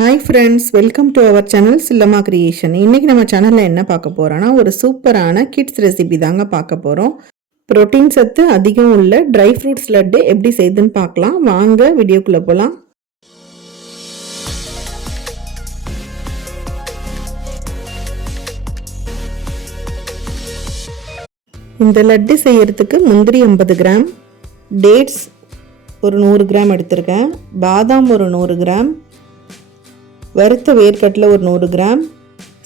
Hi friends, welcome to our channel Chillamma creation. இன்றைக்கி நம்ம சேனலில் என்ன பார்க்க போகிறோன்னா ஒரு சூப்பரான கிட்ஸ் ரெசிபி தாங்க பார்க்க போகிறோம். ப்ரோட்டீன் சத்து அதிகம் உள்ள ட்ரை ஃப்ரூட்ஸ் லட்டு எப்படி செய்யுதுன்னு பார்க்கலாம். வாங்க வீடியோக்குள்ளே போகலாம். இந்த லட்டு செய்யறதுக்கு முந்திரி 50 கிராம், டேட்ஸ் ஒரு 100 கிராம் எடுத்திருக்கேன், பாதாம் ஒரு 100 கிராம், வறுத்த வேர்க்கடலை ஒரு 100 gram,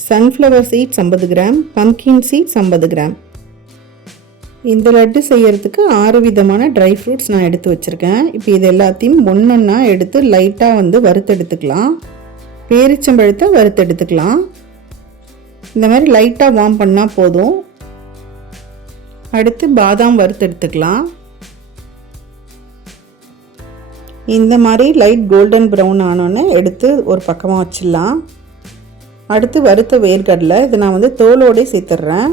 sunflower seeds 50 gram, pumpkin seeds 50 gram. இந்த லட்டு செய்யறதுக்கு 6 விதமான ட்ரை ஃப்ரூட்ஸ் நான் எடுத்து வச்சுருக்கேன். இப்போ இது எல்லாத்தையும் ஒன்றொன்னா எடுத்து லைட்டாக வறுத்தெடுத்துக்கலாம். பேரிச்சம்பழத்தை வறுத்தெடுத்துக்கலாம். இந்த மாதிரி லைட்டாக வார்ம் பண்ணால் போதும். அடுத்து பாதாம் வறுத்தெடுத்துக்கலாம். இந்த மாதிரி லைட் கோல்டன் ப்ரௌன் ஆனோன்னு எடுத்து ஒரு பக்கமாக வச்சிடலாம். அடுத்து வறுத்த வேர்க்கடலை, இதை நான் தோலோடு சேர்த்துட்றேன்.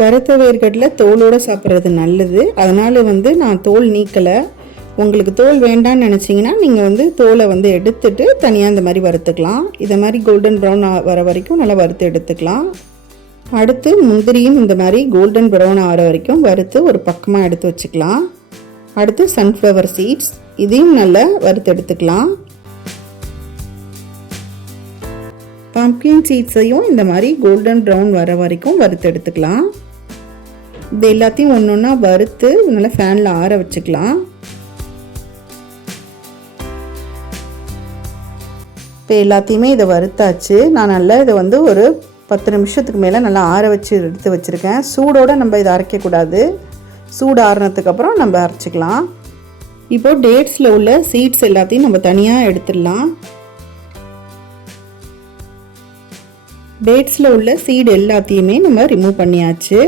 வறுத்த வேர்க்கடலை தோலோடு சாப்பிட்றது நல்லது, அதனால் நான் தோல் நீக்கலை. உங்களுக்கு தோல் வேண்டான்னு நினச்சிங்கன்னா நீங்கள் தோலை எடுத்துட்டு தனியாக இந்த மாதிரி வறுத்துக்கலாம். இதை மாதிரி கோல்டன் ப்ரௌன் வர வரைக்கும் நல்லா வறுத்து எடுத்துக்கலாம். அடுத்து முந்திரியும் இந்த மாதிரி கோல்டன் ப்ரௌன் ஆகிற வரைக்கும் வறுத்து ஒரு பக்கமாக எடுத்து வச்சுக்கலாம். அடுத்து சன்ஃப்ளவர் சீட்ஸ், இதையும் நல்லா வறுத்து எடுத்துக்கலாம். பம்கின் சீட்ஸையும் இந்த மாதிரி கோல்டன் ப்ரௌன் வர வரைக்கும் வறுத்து எடுத்துக்கலாம். இது எல்லாத்தையும் ஒன்று ஒன்றா வறுத்து நல்லா ஃபேனில் ஆற வச்சுக்கலாம். இப்போ எல்லாத்தையுமே இதை வறுத்தாச்சு. நான் நல்லா இதை ஒரு 10 நிமிஷத்துக்கு மேலே நல்லா ஆற வச்சு எடுத்து வச்சுருக்கேன். சூடோடு நம்ம இதை அரைக்கக்கூடாது, சூடு ஆறுனதுக்கப்புறம் நம்ம அரைச்சிக்கலாம். இப்போது டேட்ஸில் உள்ள சீட்ஸ் எல்லாத்தையும் நம்ம தனியாக எடுத்துடலாம். டேட்ஸில் உள்ள சீடு எல்லாத்தையுமே நம்ம ரிமூவ் பண்ணியாச்சு.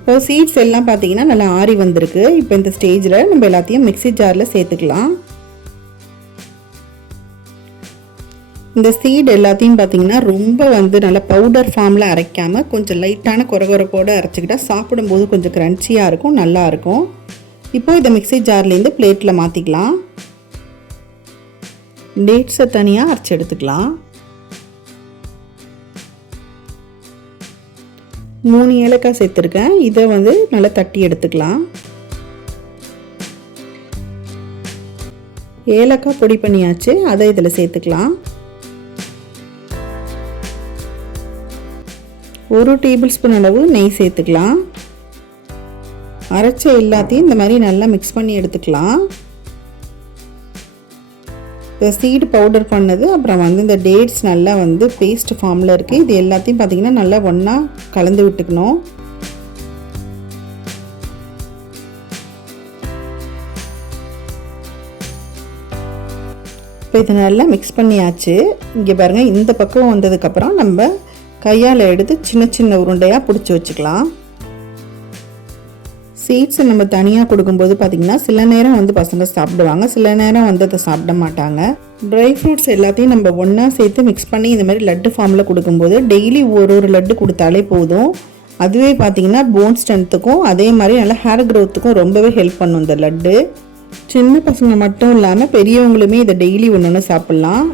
இப்போ சீட்ஸ் எல்லாம் பார்த்தீங்கன்னா நல்லா ஆறி வந்திருக்கு. இப்போ இந்த ஸ்டேஜில் நம்ம எல்லாத்தையும் மிக்ஸி ஜாரில் சேர்த்துக்கலாம். இந்த சீடு எல்லாத்தையும் பார்த்தீங்கன்னா ரொம்ப நல்லா பவுடர் ஃபார்மில் அரைக்காமல் கொஞ்சம் லைட்டான கொரகொரப்போடு அரைச்சிக்கிட்டால் சாப்பிடும்போது கொஞ்சம் க்ரன்ச்சியாக இருக்கும், நல்லாயிருக்கும். இப்போது இதை மிக்ஸி ஜார்லேருந்து பிளேட்டில் மாற்றிக்கலாம். டேட்ஸை தனியாக அரைச்சி எடுத்துக்கலாம். 3 ஏலக்காய் சேர்த்துருக்கேன், இதை நல்லா தட்டி எடுத்துக்கலாம். ஏலக்காய் பொடி பண்ணியாச்சு, அதை இதில் சேர்த்துக்கலாம். 1 டேபிள் ஸ்பூன் அளவு நெய் சேர்த்துக்கலாம். அரைச்ச எல்லாத்தையும் இந்த மாதிரி நல்லா மிக்ஸ் பண்ணி எடுத்துக்கலாம். இந்த சீடு பவுடர் பண்ணது, அப்புறம் இந்த டேட்ஸ் நல்லா பேஸ்ட் ஃபார்மில் இருக்குது. இது எல்லாத்தையும் பார்த்திங்கன்னா நல்லா ஒன்றா கலந்து விட்டுக்கணும். இப்போ இதை நல்லா மிக்ஸ் பண்ணியாச்சு. இங்கே பாருங்கள், இந்த பக்கம் வந்ததுக்கப்புறம் நம்ம கையால் எடுத்து சின்ன சின்ன உருண்டையாக பிடிச்சி வச்சுக்கலாம். சீட்ஸை நம்ம தனியாக கொடுக்கும்போது பார்த்திங்கன்னா சில நேரம் பசங்க சாப்பிடுவாங்க, சில நேரம் அதை சாப்பிட மாட்டாங்க. ட்ரை ஃப்ரூட்ஸ் எல்லாத்தையும் நம்ம ஒன்றா சேர்த்து மிக்ஸ் பண்ணி இந்த மாதிரி லட்டு ஃபார்மில் கொடுக்கும்போது டெய்லி ஒரு லட்டு கொடுத்தாலே போதும். அதுவே பார்த்திங்கன்னா போன் ஸ்ட்ரென்த்துக்கும் அதே மாதிரி நல்லா ஹேர் க்ரோத்துக்கும் ரொம்பவே ஹெல்ப் பண்ணும் இந்த லட்டு. சின்ன பசங்க மட்டும் இல்லாமல் பெரியவங்களுமே இதை டெய்லி ஒன்று சாப்பிட்லாம்.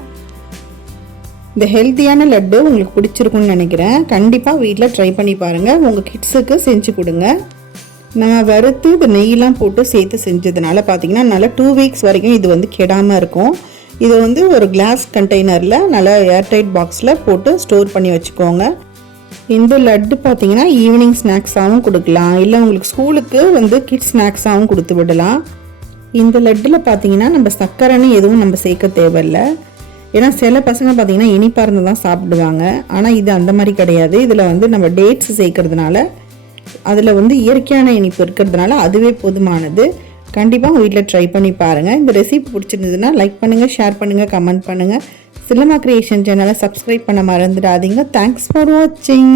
இந்த ஹெல்த்தியான லட்டு உங்களுக்கு பிடிச்சிருக்குன்னு நினைக்கிறேன். கண்டிப்பாக வீட்டில் ட்ரை பண்ணி பாருங்கள், உங்கள் கிட்ஸுக்கு செஞ்சு கொடுங்க. நான் வறுத்து இந்த நெய்யெலாம் போட்டு சேர்த்து செஞ்சதுனால பார்த்திங்கன்னா நல்லா 2 வீக்ஸ் வரைக்கும் இது கெடாமல் இருக்கும். இது ஒரு கிளாஸ் கண்டெய்னரில் நல்லா ஏர்டைட் பாக்ஸில் போட்டு ஸ்டோர் பண்ணி வச்சுக்கோங்க. இந்த லட்டு பார்த்திங்கன்னா ஈவினிங் ஸ்நாக்ஸாகவும் கொடுக்கலாம், இல்லை உங்களுக்கு ஸ்கூலுக்கு கிட்ஸ் ஸ்நாக்ஸாகவும் கொடுத்து விடலாம். இந்த லட்டில் பார்த்திங்கன்னா நம்ம சர்க்கரைன்னு எதுவும் நம்ம சேர்க்க தேவையில்லை. ஏன்னா சில பசங்க பார்த்திங்கன்னா இனிப்பாக இருந்து தான் சாப்பிடுவாங்க, ஆனால் இது அந்த மாதிரி கிடையாது. இதில் நம்ம டேட்ஸ் சேர்க்கறதுனால அதில் இயற்கையான இனிப்பு இருக்கிறதுனால அதுவே போதுமானது. கண்டிப்பாக வீட்டில் ட்ரை பண்ணி பாருங்கள். இந்த ரெசிபி பிடிச்சிருந்ததுன்னா லைக் பண்ணுங்கள், ஷேர் பண்ணுங்கள், கமெண்ட் பண்ணுங்கள். சில்லம்மா கிரியேஷன் சேனலை சப்ஸ்கிரைப் பண்ண மறந்துடாதீங்க. தேங்க்ஸ் ஃபார் வாட்சிங்.